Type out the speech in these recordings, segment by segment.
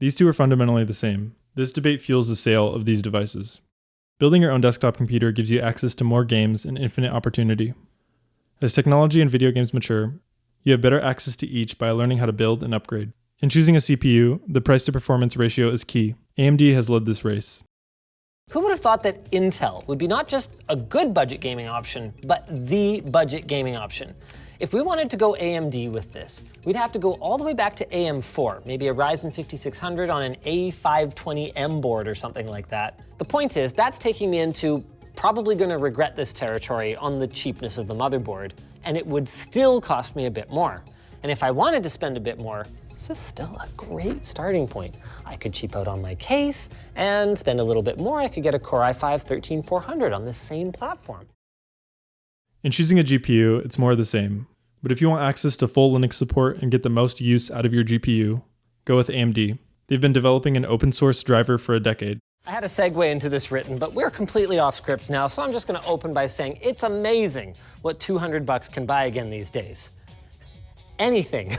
These two are fundamentally the same. This debate fuels the sale of these devices. Building your own desktop computer gives you access to more games and infinite opportunity. As technology and video games mature, you have better access to each by learning how to build and upgrade. In choosing a CPU, the price-to-performance ratio is key. AMD has led this race. Who would have thought that Intel would be not just a good budget gaming option, but the budget gaming option? If we wanted to go AMD with this, we'd have to go all the way back to AM4, maybe a Ryzen 5600 on an A520M board or something like that. The point is, that's taking me into probably going to regret this territory on the cheapness of the motherboard, and it would still cost me a bit more. And if I wanted to spend a bit more, this is still a great starting point. I could cheap out on my case and spend a little bit more. I could get a Core i5-13400 on this same platform. In choosing a GPU, it's more of the same. But if you want access to full Linux support and get the most use out of your GPU, go with AMD. They've been developing an open source driver for a decade. I had a segue into this written, but we're completely off script now, so I'm just going to open by saying it's amazing what $200 can buy again these days. Anything.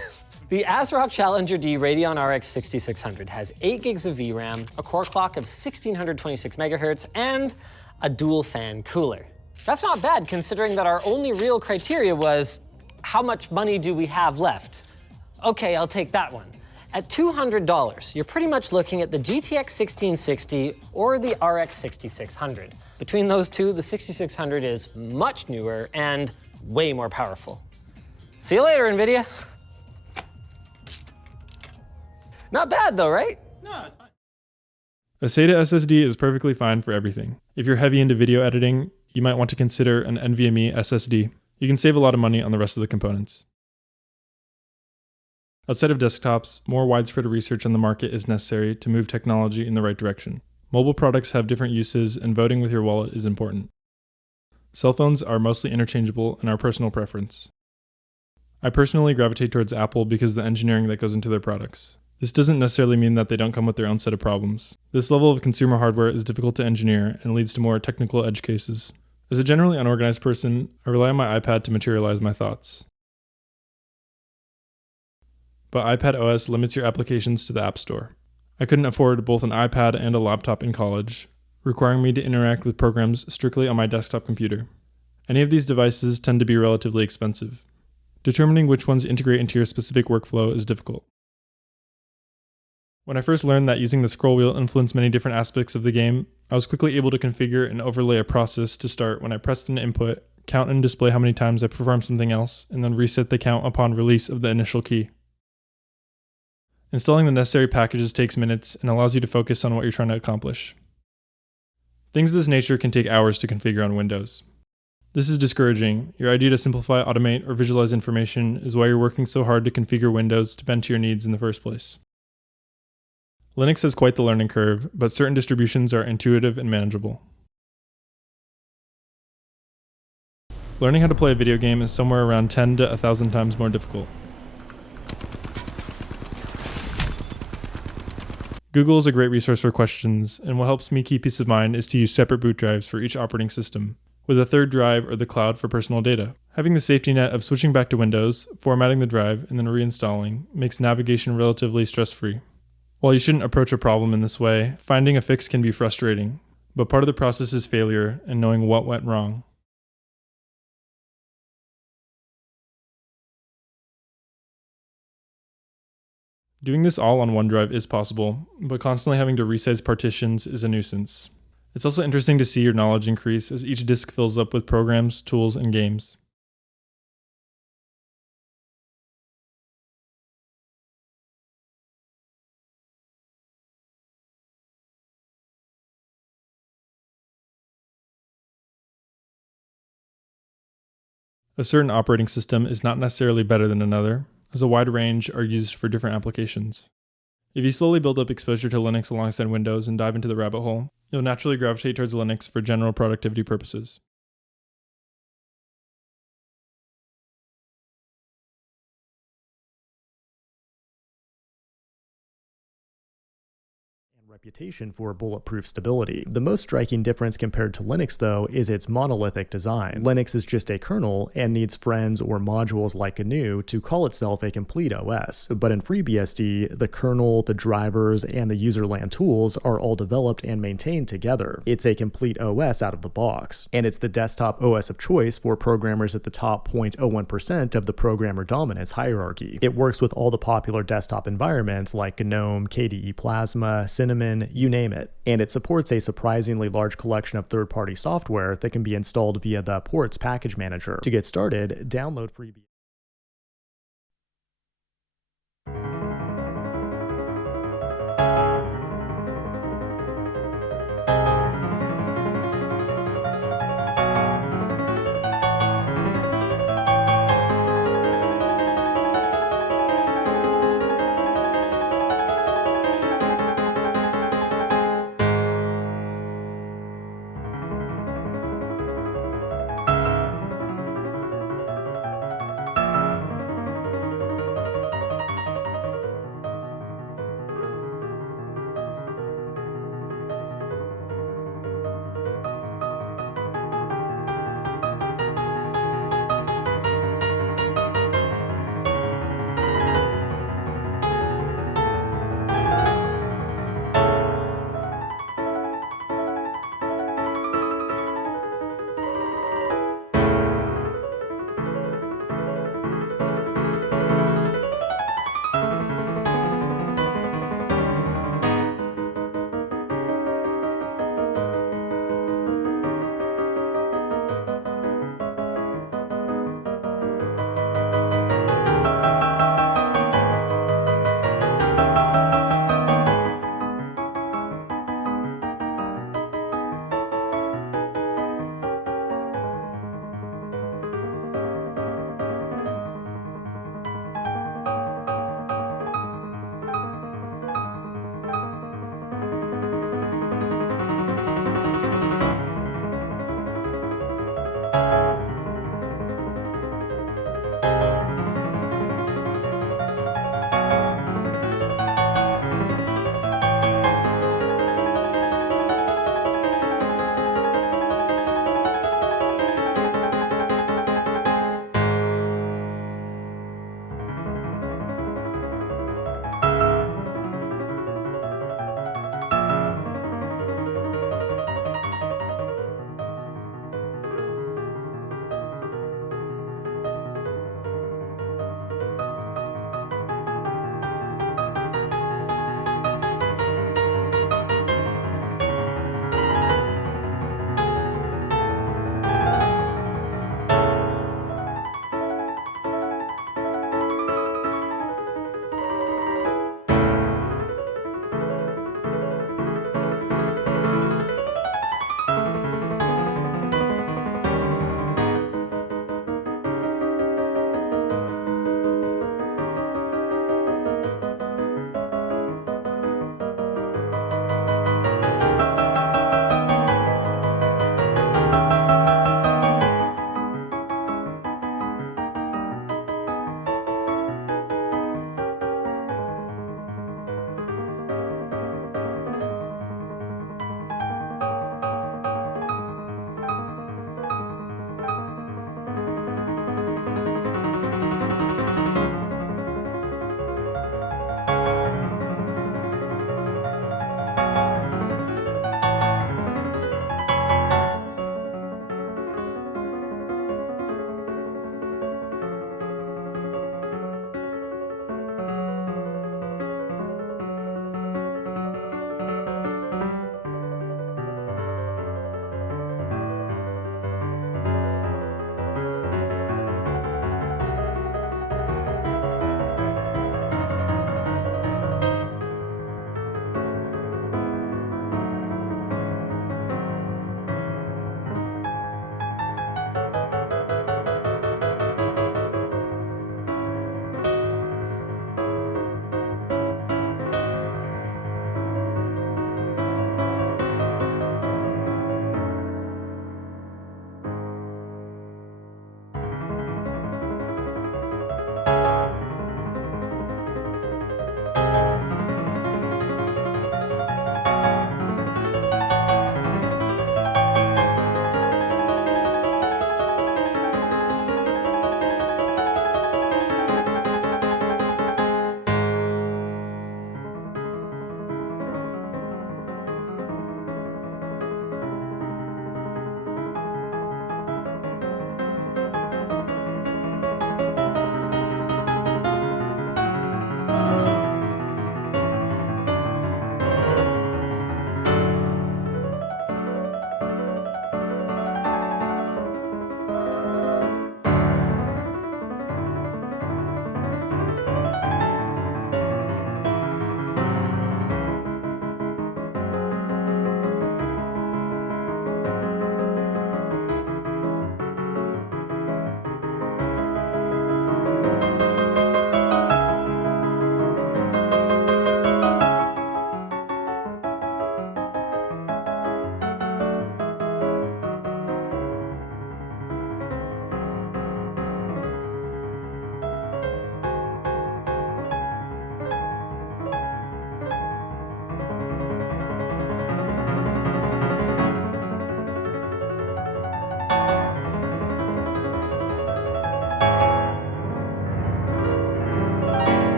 The ASRock Challenger D Radeon RX 6600 has 8 gigs of VRAM, a core clock of 1626 megahertz, and a dual fan cooler. That's not bad considering that our only real criteria was, how much money do we have left? Okay, I'll take that one. At $200, you're pretty much looking at the GTX 1660 or the RX 6600. Between those two, the 6600 is much newer and way more powerful. See you later, NVIDIA. Not bad though, right? No, it's fine. A SATA SSD is perfectly fine for everything. If you're heavy into video editing, you might want to consider an NVMe SSD. You can save a lot of money on the rest of the components. Outside of desktops, more widespread research on the market is necessary to move technology in the right direction. Mobile products have different uses, and voting with your wallet is important. Cell phones are mostly interchangeable and are personal preference. I personally gravitate towards Apple because of the engineering that goes into their products. This doesn't necessarily mean that they don't come with their own set of problems. This level of consumer hardware is difficult to engineer and leads to more technical edge cases. As a generally unorganized person, I rely on my iPad to materialize my thoughts. But iPadOS limits your applications to the App Store. I couldn't afford both an iPad and a laptop in college, requiring me to interact with programs strictly on my desktop computer. Any of these devices tend to be relatively expensive. Determining which ones integrate into your specific workflow is difficult. When I first learned that using the scroll wheel influenced many different aspects of the game, I was quickly able to configure and overlay a process to start when I pressed an input, count and display how many times I performed something else, and then reset the count upon release of the initial key. Installing the necessary packages takes minutes and allows you to focus on what you're trying to accomplish. Things of this nature can take hours to configure on Windows. This is discouraging. Your idea to simplify, automate, or visualize information is why you're working so hard to configure Windows to bend to your needs in the first place. Linux has quite the learning curve, but certain distributions are intuitive and manageable. Learning how to play a video game is somewhere around 10 to 1,000 times more difficult. Google is a great resource for questions, and what helps me keep peace of mind is to use separate boot drives for each operating system, with a third drive or the cloud for personal data. Having the safety net of switching back to Windows, formatting the drive, and then reinstalling makes navigation relatively stress-free. While you shouldn't approach a problem in this way, finding a fix can be frustrating, but part of the process is failure and knowing what went wrong. Doing this all on OneDrive is possible, but constantly having to resize partitions is a nuisance. It's also interesting to see your knowledge increase as each disk fills up with programs, tools, and games. A certain operating system is not necessarily better than another, as a wide range are used for different applications. If you slowly build up exposure to Linux alongside Windows and dive into the rabbit hole, you'll naturally gravitate towards Linux for general productivity purposes. reputation for bulletproof stability. The most striking difference compared to Linux, though, is its monolithic design. Linux is just a kernel and needs friends or modules like GNU to call itself a complete OS. But in FreeBSD, the kernel, the drivers, and the userland tools are all developed and maintained together. It's a complete OS out of the box, and it's the desktop OS of choice for programmers at the top 0.01% of the programmer dominance hierarchy. It works with all the popular desktop environments like GNOME, KDE Plasma, Cinnamon, you name it, and it supports a surprisingly large collection of third-party software that can be installed via the Ports package manager. To get started, download FreeBSD.